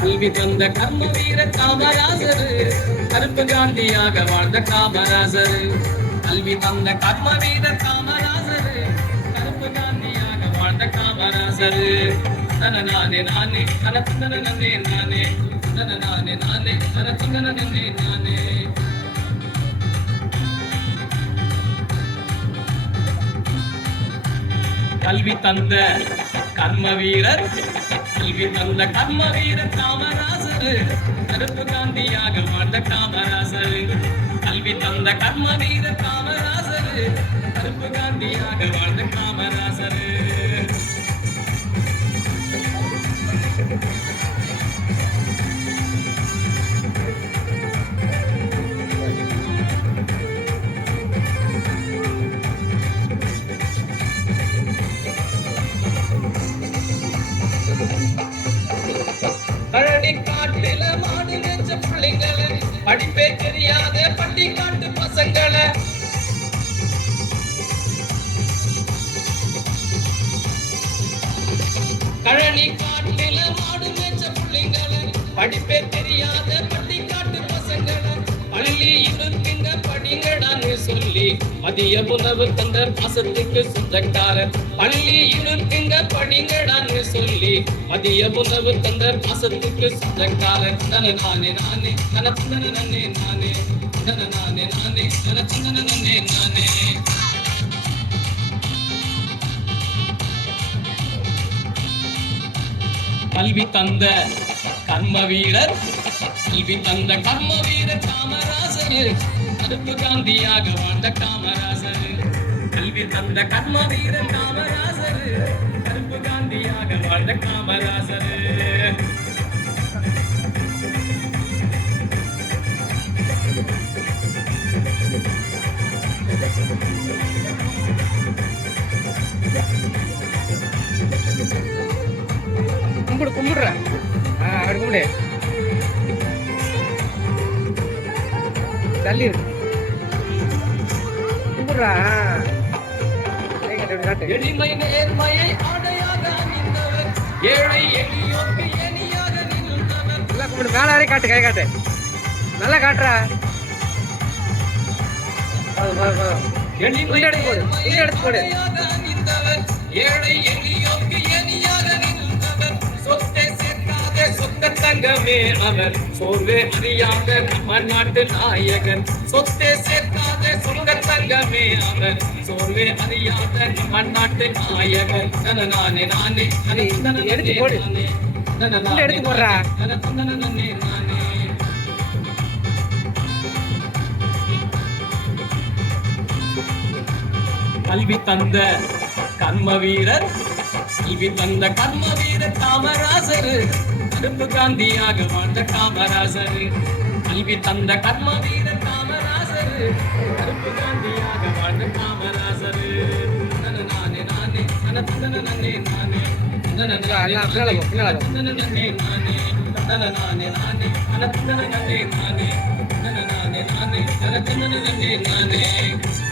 கல்வி தந்த கர்ம வீர காமராசர் கருப்பு காந்தியாக வாழ்ந்த காமராசர். கல்வி தந்த கர்ம வீர காமராசர் கருப்பு காந்தியாக வாழ்ந்த காமராசர். தன நானே நானே தன துந்தன நன்னே நானே. தன நானே நானே தன துந்தன நன்னே நானே. கல்வி தந்த கர்ம வீரர் கல்வி தந்த கர்ம வீரர் காமராசர். கருப்பு காந்தியாக வாழ்ந்த காமராசர். கல்வி தந்த கர்ம வீரர் காமராசர். கருப்பு காந்தியாக வாழ்ந்த காமராசர். பழனி மாடு நெஞ்ச பிள்ளைங்கள படிப்பே தெரியாத பட்டி பசங்களை. கழனி காட்டில மாடு மேய்ச்ச பிள்ளைங்களை படிப்பே தெரியாத மதிய உணவு தந்த பாசத்துக்கு சொந்தக்காரர். பள்ளி இருக்குங்க படிங்கடான்னு சொல்லி மதிய உணவு தந்த பாசத்துக்கு சொந்தக்காரர். தன நானே நானே தன தந்தன நன்னே நானே தன நானே நானே தன தந்தன நன்னே நானே. கல்வி தந்த கர்ம வீரர் கல்வி தந்த கர்ம வீரர் காமராசர். கருப்பு காந்தியாக வாழ்ந்த காமராசர். கல்வி தந்த கர்ம வீரன் காமராசர். கருப்பு காந்தியாக வாழ்ந்த காமராசர். கும்பிடு கும்பிடுற. அப்படி கும்பிடு. தள்ளி இரு. கும்பிடுறா. எளிமை நேர்மையை ஆடையாக அணிந்தவர் ஏழை எளியோர்க்கு எளியாக நின்றவர் நல்லா கும்பிடு மேல வரை காட்டு கை காட்டு நல்லா காட்டுறா. எளிமை எடுத்து போடு, எடுத்து போடு. ஏழை எளியோர்க்கு தங்கமே அவர். சோர்வே அறியாத நம்ம நாட்டு நாயகன். சொத்தை சேர்க்காத சொந்த தங்கமே அவர். சோர்வே அறியாத நம்ம நாட்டு நாயகன் நானே நானே எடுத்து போடு. எடுத்து போடுறா. நானே கல்வி தந்த கர்ம வீரர் கல்வி தந்த கர்ம வீரர் காமராசர் கருப்பு காந்தியாக வாழ்ந்த காமராசர். கல்வி தந்த கர்ம வீரர் காமராசர். கருப்பு காந்தியாக வாழ்ந்த காமராசர். நானே நானே நானே நானே. நானே நானே நானே.